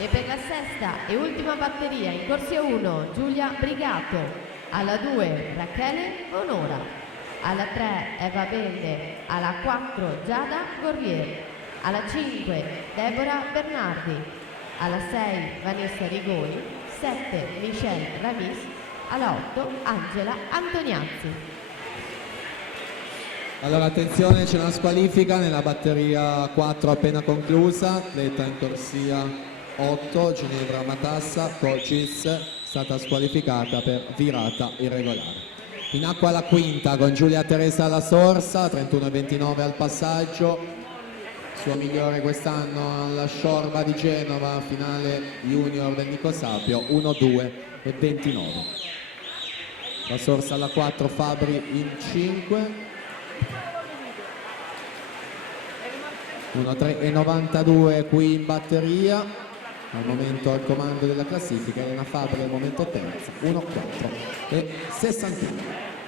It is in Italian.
E per la sesta e ultima batteria in corsia 1 Giulia Brigato, alla 2 Rachele Onora, alla 3 Eva Bende, alla 4 Giada Gorrier, alla 5 Deborah Bernardi, alla 6 Vanessa Rigoni, 7 Michelle Ramis, alla 8 Angela Antoniazzi. Allora attenzione, c'è una squalifica nella batteria 4 appena conclusa, atleta in corsia 8 Ginevra Matassa Cocis, stata squalificata per virata irregolare. In acqua la quinta con Giulia Teresa La Sorsa, 31,29 al passaggio, sua migliore quest'anno alla Sciorba di Genova, finale junior del Nico Sapio, 1,2,29. La Sorsa alla 4, Fabri in 5. 1,3,92 qui in batteria, al momento al comando della classifica. Elena Fabri al momento terza, 1,4,61.